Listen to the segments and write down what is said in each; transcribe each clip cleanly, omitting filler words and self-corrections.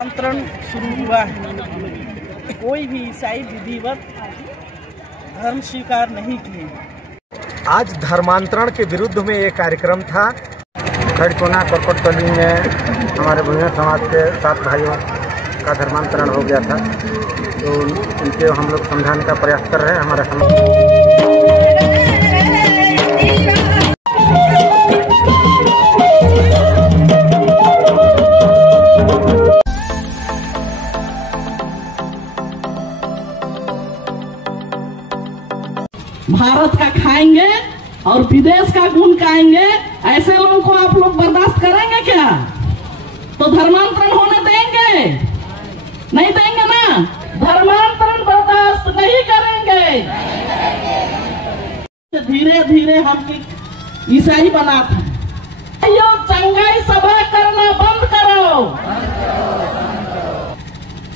आमंत्रण शुरू हुआ है। कोई भी ईसाई विधिवत धर्म स्वीकार नहीं किए। आज धर्मांतरण के विरुद्ध में ये कार्यक्रम था। खड़कोना करकटतली में हमारे भूमिया समाज के 7 भाइयों का धर्मांतरण हो गया था, तो उनके हम लोग समझाने का प्रयास कर रहे हैं। हमारे भारत का खाएंगे और विदेश का गुण खाएंगे, ऐसे लोगों को आप लोग बर्दाश्त करेंगे क्या? तो धर्मांतरण होने देंगे? नहीं देंगे ना। धर्मांतरण बर्दाश्त नहीं करेंगे। धीरे धीरे हम ईसाई बनाते हैं। चंगाई सभा करना बंद करो।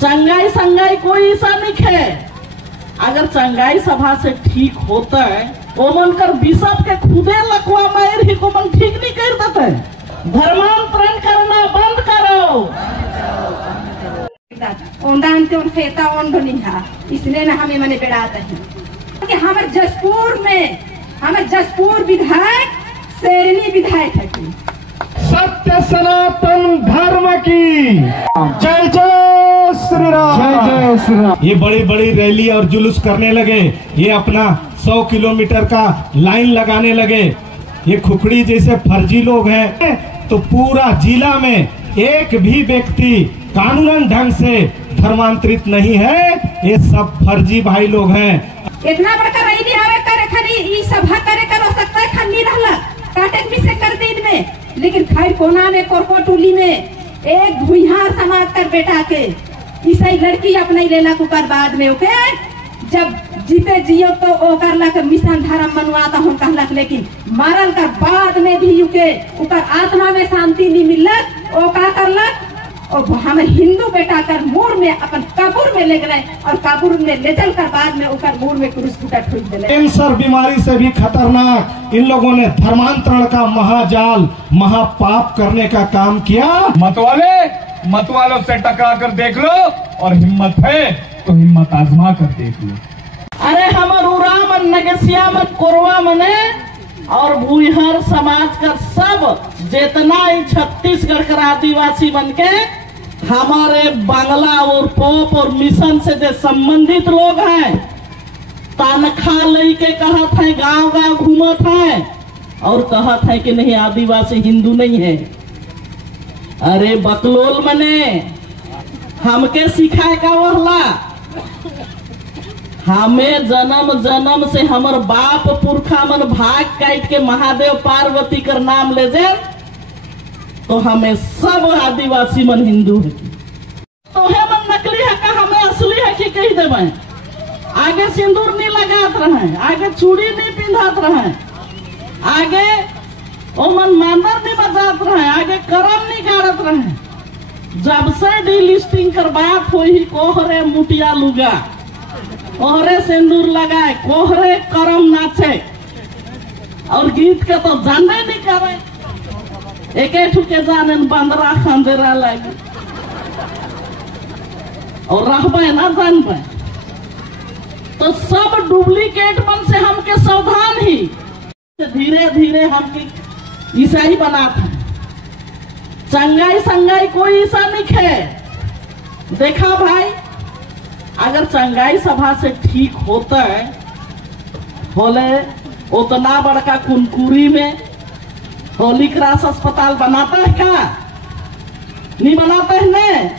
चंगाई संगाई कोई ईसा नहीं है। अगर चंगाई सभा से ठीक होता है वो मन कर बिशप के खुदे लकवा मायर ही को मन ठीक नहीं कर देते। धर्मांतरण करना बंद करो। इसलिए ना हमें मने बेड़ाते हैं कि हमारे जसपुर विधायक शेरनी विधायक है। सत्य सनातन धर्म की जय जय श्री राम, जय जय श्री राम। ये बड़ी बड़ी रैली और जुलूस करने लगे, ये अपना 100 किलोमीटर का लाइन लगाने लगे। ये खुखड़ी जैसे फर्जी लोग हैं, तो पूरा जिला में एक भी व्यक्ति कानूनन ढंग से धर्मांतरित नहीं है। ये सब फर्जी भाई लोग हैं। इतना बड़का रैली आवे करे खरी ई सभा करे कर सकता है खन्नी रहला काटक भी से कर दी में, लेकिन खैर कोना में कोरकोटुली में एक भुइहार समाज कर बेटा के ईसाई लड़की अपने लेला कुकर बाद में ओके जब जीते जियो तो ओ करलक मिशन धर्म मनवाता हम कहलक, लेकिन मारल कर बाद में भी उके ऊपर आत्मा में शांति नहीं मिलत। ओ का करलक और हमें हिंदू बेटा कर मूर में अपन कब्र में ले गए और कब्र में ले चल कर बाद में ऊपर मूर में क्रूस टूटा ठोक दिले। कैंसर बीमारी से भी खतरनाक इन लोगों ने धर्मांतरण का महाजाल महापाप करने का काम किया। मतवालों से टकरा कर देख लो और हिम्मत है तो हिम्मत आजमा कर देख लो। अरे हमर उरा मन नगसिया मन कोरवा मने और भूहर समाज का सब जितना ही छत्तीसगढ़ का आदिवासी बन के हमारे बांग्ला और पोप और मिशन से जो संबंधित लोग हैं, तनख्वाह लेके कहत है गांव गांव घूमत है और कहत है कि नहीं आदिवासी हिंदू नहीं है। अरे बकलोल मने हमके सिखाए का वहला, हमें जन्म जन्म से हमर बाप पुरखा मन भाग काट के महादेव पार्वती कर नाम ले जे, तो हमें सब आदिवासी मन हिंदू है। तो है मन नकली है का हमें असली है कि कह देवे। आगे सिंदूर नहीं लगात रहे, आगे चूड़ी नहीं पिंधात रहे, आगे ओ मन मांदर नहीं बजात रहे, आगे करम नहीं गाड़त रहे। जब से डीलिस्टिंग कर बात हुई कोहरे मुटिया लुगा, कोहरे सिंदूर लगाए, कोहरे करम नाचे और गीत के तो जानते नहीं करे। एक ठुके जाने बंदरा खंदेरा लगे और रहबे ना जानबे। तो सब डुप्लीकेट मन से हमके सावधान ही। धीरे धीरे हम ईसाई बनाते। चंगाई संगाई कोई ईसा नहीं है। देखा भाई, अगर चंगाई सभा से ठीक होता है होले उतना बड़का कुनकुरी में होली क्रॉस अस्पताल बनाता है क्या? नहीं बनाते है ने।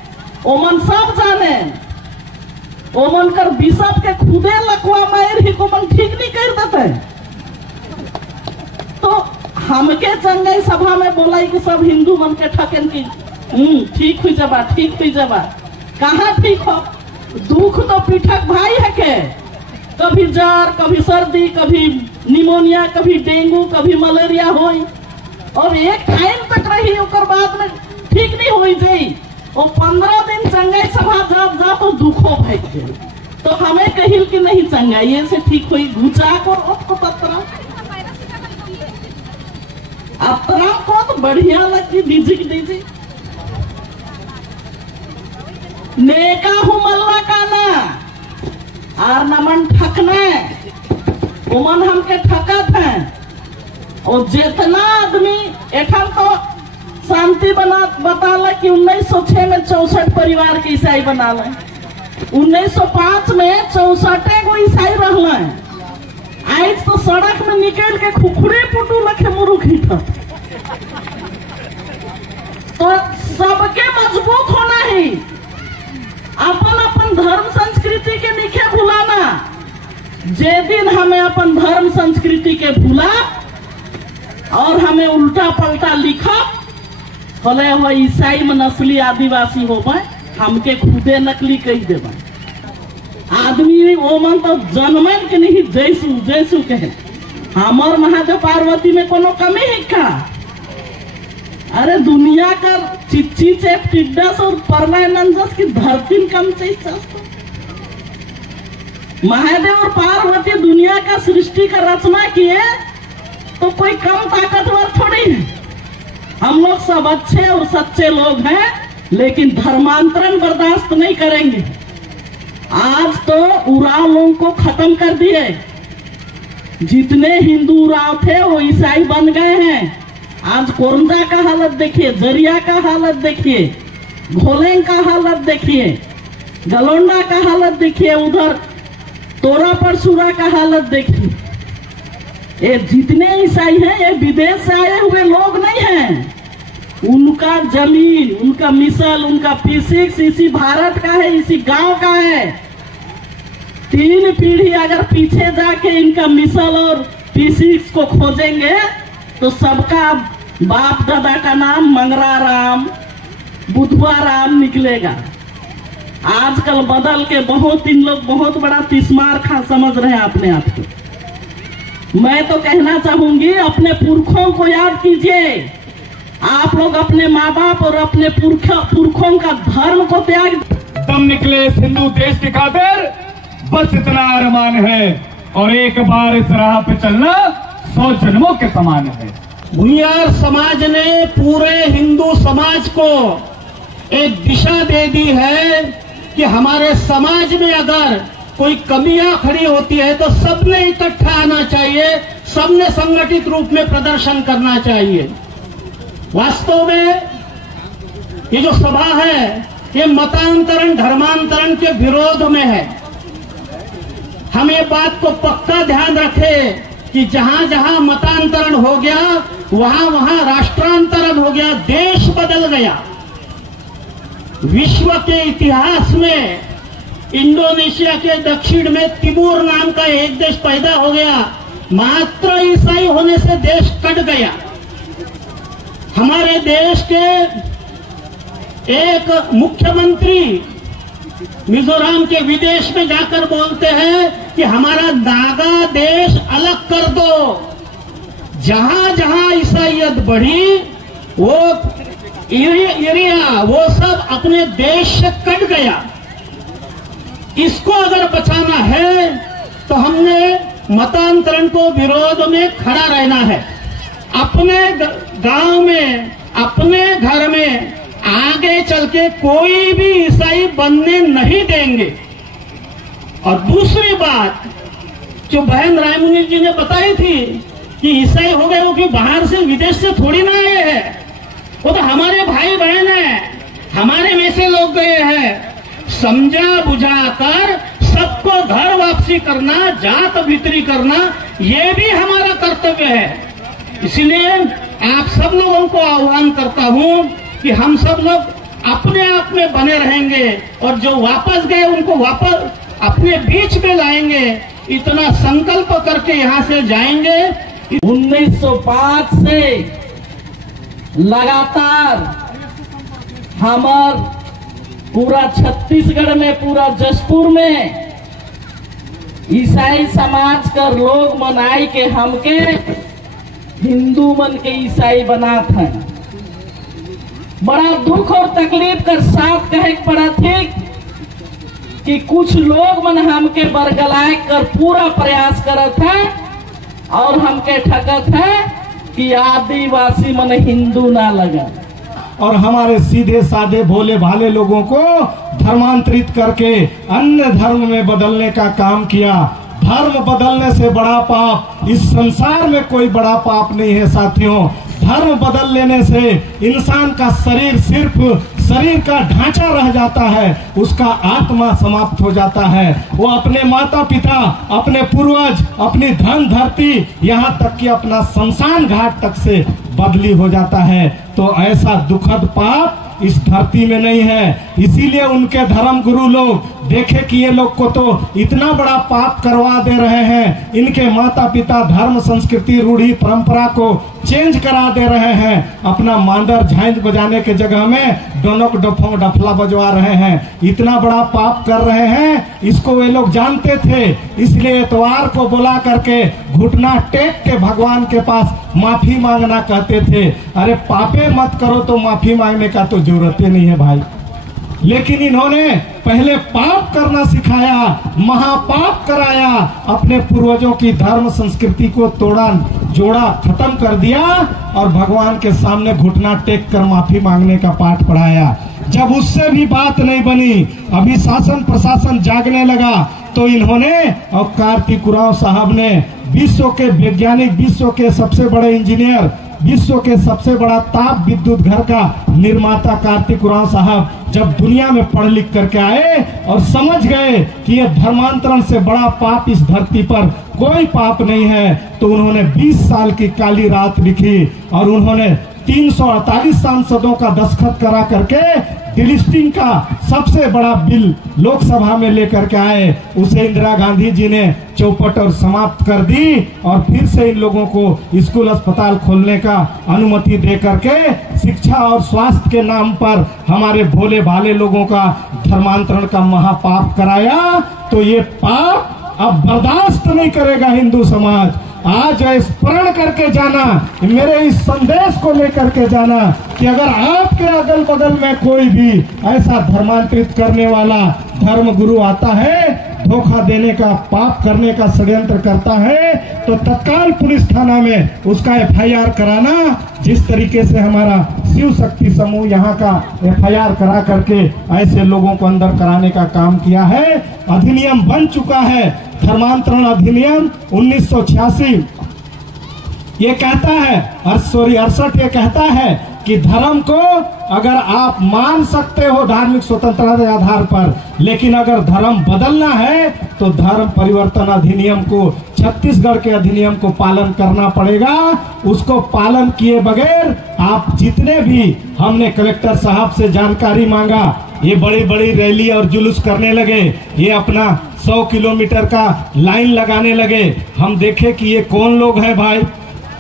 ओमन सब जाने, ओमन कर बिशप के खुदे लकवा मायर ही को मन ठीक नहीं कर देते। तो हमके चंगाई सभा में बोला कि सब हिंदू मन के ठकेन की ठीक हुई जबा, ठीक हुई जबा। कहाँ ठीक हो? दुख तो पीठक भाई है के, कभी जार, कभी सर्दी, कभी निमोनिया, कभी डेंगू, कभी मलेरिया होई और एक टाइम तक रही ओकर बाद में ठीक नहीं हुई जाई। और 15 दिन चंगाई सभा जब जा तो दुखो भाई के। तो हमें कहिल कि नहीं चंगाई से ठीक हुई घुचा को अतरा को तो बढ़िया लगी डीजी। और नमन ठकने उमन हमके ठकत है। और जितना आदमी एठन तो शांति बताला कि 1906 में 64 परिवार के ईसाई बना ले, 1905 में 64 गो ईसाई रहला है। आज तो सड़क में निकल के खुखड़े पुटू लखे मुरुख हिटत। तो सबके मजबूत होना ही, अपन अपन धर्म संस्कृति के नीचे भुलाना। जे दिन हमें अपन धर्म संस्कृति के भूला और हमें उल्टा पलटा लिखा भले हो ईसाई में नस्ली आदिवासी हो पाए, हमके खुदे नकली कही दे आदमी वो मन तो जन्मन के नहीं जैसू जैसू कहे। हमार महादेव पार्वती में कोनो कमी है का? अरे दुनिया का चिच्ची चेप टिड्डस और परमानंदस की धरती में कम चाहिए। महादेव और पार्वती दुनिया का सृष्टि का रचना किए तो कोई कम ताकतवर थोड़ी है। हम लोग सब अच्छे और सच्चे लोग हैं, लेकिन धर्मांतरण बर्दाश्त नहीं करेंगे। आज तो उराव लोगों को खत्म कर दिए। जितने हिंदू उराव थे वो ईसाई बन गए हैं। आज कोरंजा का हालत देखिए, जरिया का हालत देखिए, घोलेंग का हालत देखिए, गलोंडा का हालत देखिए, उधर तोरा परसुरा का हालत देखिए। ये जितने ईसाई हैं ये विदेश से आए हुए लोग नहीं हैं। उनका जमीन, उनका मिसल, उनका फिजिक्स इसी भारत का है, इसी गांव का है। 3 पीढ़ी अगर पीछे जाके इनका मिसल और फिजिक्स को खोजेंगे तो सबका बाप दादा का नाम मंगरा राम, बुधवा राम निकलेगा। आजकल बदल के बहुत इन लोग बहुत बड़ा तिस्मार खा समझ रहे हैं अपने आप को। मैं तो कहना चाहूंगी अपने पुरखों को याद कीजिए। आप लोग अपने माँ बाप और अपने पुरखों का धर्म को त्याग। दम निकले सिंधु देश की खातिर, बस इतना अरमान है और एक बार इस राह पे चलना 100 जन्मों के समान है। भूमियार समाज ने पूरे हिंदू समाज को एक दिशा दे दी है कि हमारे समाज में अगर कोई कमियां खड़ी होती है तो सबने इकट्ठा आना चाहिए, सबने संगठित रूप में प्रदर्शन करना चाहिए। वास्तव में ये जो सभा है ये मतांतरण धर्मांतरण के विरोध में है। हम ये बात को पक्का ध्यान रखें कि जहां जहां मतांतरण हो गया वहां वहां राष्ट्रांतरण हो गया, देश बदल गया। विश्व के इतिहास में इंडोनेशिया के दक्षिण में तिमूर नाम का एक देश पैदा हो गया, मात्र ईसाई होने से देश कट गया। हमारे देश के एक मुख्यमंत्री मिजोरम के विदेश में जाकर बोलते हैं कि हमारा नागा देश अलग कर दो। जहां जहां ईसाइयत बढ़ी वो एरिया वो सब अपने देश से कट गया। इसको अगर बचाना है तो हमने मतांतरण को विरोध में खड़ा रहना है। अपने गांव में, अपने घर में आगे चल के कोई भी ईसाई बनने नहीं देंगे। और दूसरी बात जो बहन रायमुनि जी ने बताई थी कि ईसाई हो गए वो कि बाहर से विदेश से थोड़ी ना आए हैं, वो तो हमारे भाई बहन हैं, हमारे में से लोग गए हैं। समझा बुझाकर सबको घर वापसी करना, जात वितरी करना, ये भी हमारा कर्तव्य है। इसलिए आप सब लोगों को आह्वान करता हूं कि हम सब लोग अपने आप में बने रहेंगे और जो वापस गए उनको वापस अपने बीच में लाएंगे। इतना संकल्प करके यहाँ से जाएंगे। 1905 से लगातार हमार पूरा छत्तीसगढ़ में, पूरा जशपुर में ईसाई समाज का लोग मनाई के हमके हिंदू मन के ईसाई बनात हैं। बड़ा दुख और तकलीफ कर साथ कहे पड़ा थी कि कुछ लोग मन हमके बरगलाए कर पूरा प्रयास करत है और हमके ठगत है कि आदिवासी मन हिंदू ना लगा। और हमारे सीधे साधे भोले भाले लोगों को धर्मांतरित करके अन्य धर्म में बदलने का काम किया। धर्म बदलने से बड़ा पाप इस संसार में कोई बड़ा पाप नहीं है साथियों। धर्म बदल लेने से इंसान का शरीर सिर्फ शरीर का ढांचा रह जाता है, उसका आत्मा समाप्त हो जाता है। वो अपने माता पिता, अपने पूर्वज, अपनी धन धरती, यहाँ तक कि अपना शमशान घाट तक से बदली हो जाता है। तो ऐसा दुखद पाप इस धरती में नहीं है। इसीलिए उनके धर्म गुरु लोग देखे कि ये लोग को तो इतना बड़ा पाप करवा दे रहे हैं, इनके माता पिता धर्म संस्कृति रूढ़ी परंपरा को चेंज करा दे रहे हैं। अपना मांदर झांझ बजाने के जगह में डोनक डफों डफला बजवा रहे हैं। इतना बड़ा पाप कर रहे हैं, इसको वे लोग जानते थे। इसलिए एतवार को बुला करके घुटना टेक के भगवान के पास माफी मांगना कहते थे। अरे पापे मत करो तो माफी मांगने का तो जरूरत ही नहीं है भाई। लेकिन इन्होंने पहले पाप करना सिखाया, महापाप कराया, अपने पूर्वजों की धर्म संस्कृति को तोड़ा जोड़ा खत्म कर दिया और भगवान के सामने घुटना टेक कर माफी मांगने का पाठ पढ़ाया। जब उससे भी बात नहीं बनी, अभी शासन प्रशासन जागने लगा, तो इन्होंने और कार्तिक उरांव साहब ने विश्व के वैज्ञानिक, विश्व के सबसे बड़े इंजीनियर, विश्व के सबसे बड़ा ताप विद्युत घर का निर्माता कार्तिक उरांव साहब जब दुनिया में पढ़ लिख करके आए और समझ गए कि यह धर्मांतरण से बड़ा पाप इस धरती पर कोई पाप नहीं है, तो उन्होंने 20 साल की काली रात लिखी और उन्होंने 348 सांसदों का दस्तखत करा करके डिलिस्टिंग का सबसे बड़ा बिल लोकसभा में लेकर के आए। उसे इंदिरा गांधी जी ने चौपट और समाप्त कर दी और फिर से इन लोगों को स्कूल अस्पताल खोलने का अनुमति दे करके शिक्षा और स्वास्थ्य के नाम पर हमारे भोले भाले लोगों का धर्मांतरण का महापाप कराया। तो ये पाप अब बर्दाश्त नहीं करेगा हिंदू समाज। आज स्मरण करके जाना, मेरे इस संदेश को लेकर के जाना कि अगर आपके अगल बगल में कोई भी ऐसा धर्मांतरित करने वाला धर्म गुरु आता है, धोखा देने का, पाप करने का षड्यंत्र करता है, तो तत्काल पुलिस थाना में उसका FIR कराना। जिस तरीके से हमारा शिव शक्ति समूह यहाँ का FIR करा करके ऐसे लोगों को अंदर कराने का काम किया है। अधिनियम बन चुका है, धर्मांतरण अधिनियम 1986 ये कहता है, 68 ये कहता है कि धर्म को अगर आप मान सकते हो धार्मिक स्वतंत्रता के आधार पर, लेकिन अगर धर्म बदलना है तो धर्म परिवर्तन अधिनियम को, छत्तीसगढ़ के अधिनियम को पालन करना पड़ेगा। उसको पालन किए बगैर आप जितने भी, हमने कलेक्टर साहब से जानकारी मांगा, ये बड़ी बड़ी रैली और जुलूस करने लगे, ये अपना 100 किलोमीटर का लाइन लगाने लगे। हम देखे कि ये कौन लोग हैं भाई,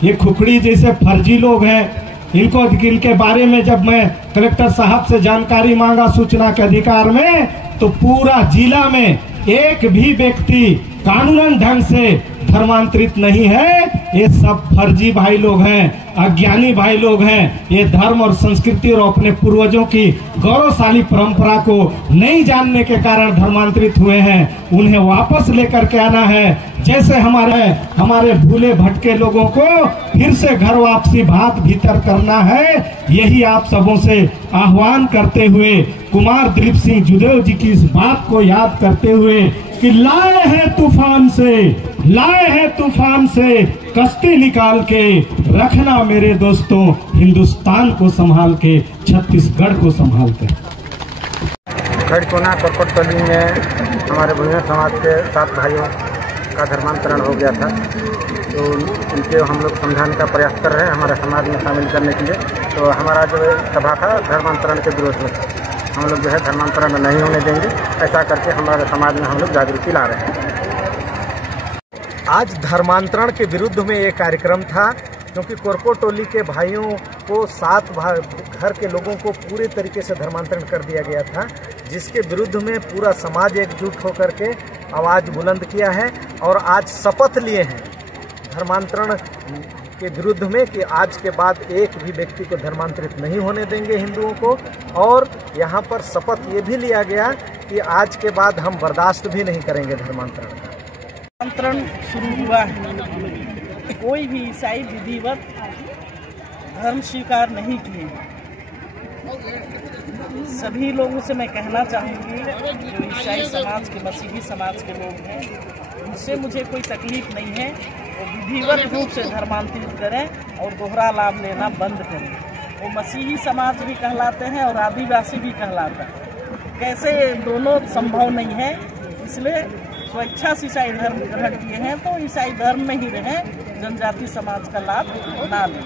ये खुखड़ी जैसे फर्जी लोग हैं। इनके बारे में जब मैं कलेक्टर साहब से जानकारी मांगा सूचना के अधिकार में, तो पूरा जिला में एक भी व्यक्ति कानूनन ढंग से धर्मांतरित नहीं है। ये सब फर्जी भाई लोग हैं, अज्ञानी भाई लोग हैं। ये धर्म और संस्कृति और अपने पूर्वजों की गौरवशाली परंपरा को नहीं जानने के कारण धर्मांतरित हुए हैं। उन्हें वापस लेकर के आना है। जैसे हमारे भूले भटके लोगों को फिर से घर वापसी भाग भीतर करना है। यही आप सबों से आह्वान करते हुए, कुमार दिलीप सिंह जुदेव जी की इस बात को याद करते हुए कि लाए हैं तूफान से कश्ती निकाल के, रखना मेरे दोस्तों हिंदुस्तान को संभाल के, छत्तीसगढ़ को संभाल के। खड़कोना कोरकोटली में हमारे भूमिया समाज के 7 भाइयों का धर्मांतरण हो गया था, तो उनके हम लोग समझाने का प्रयास कर रहे हैं हमारे समाज में शामिल करने के लिए। तो हमारा जो सभा था धर्मांतरण के विरोध में, हम लोग जो है धर्मांतरण नहीं होने देंगे, ऐसा करके हमारे समाज में हम लोग जागृति ला रहे हैं। आज धर्मांतरण के विरुद्ध में ये कार्यक्रम था, क्योंकि कोरकोटोली के भाइयों को 7 घर के लोगों को पूरे तरीके से धर्मांतरण कर दिया गया था, जिसके विरुद्ध में पूरा समाज एकजुट होकर के आवाज़ बुलंद किया है और आज शपथ लिए हैं धर्मांतरण के विरुद्ध में कि आज के बाद एक भी व्यक्ति को धर्मांतरित नहीं होने देंगे हिंदुओं को। और यहाँ पर शपथ ये भी लिया गया कि आज के बाद हम बर्दाश्त भी नहीं करेंगे धर्मांतरण का। धर्मांतरण शुरू हुआ है, कोई भी ईसाई विधिवत धर्म स्वीकार नहीं किए। सभी लोगों से मैं कहना चाहूँगी, जो ईसाई समाज के, मसीही समाज के लोग हैं, उनसे मुझे कोई तकलीफ नहीं है। वो विधिवत रूप से धर्मांतरित करें और दोहरा लाभ लेना बंद करें। वो मसीही समाज भी कहलाते हैं और आदिवासी भी कहलाता है। कैसे दोनों संभव नहीं है, इसलिए स्वेच्छा से ईसाई धर्म ग्रहण किए हैं तो ईसाई धर्म में ही रहें, जनजाति समाज का लाभ ना लें।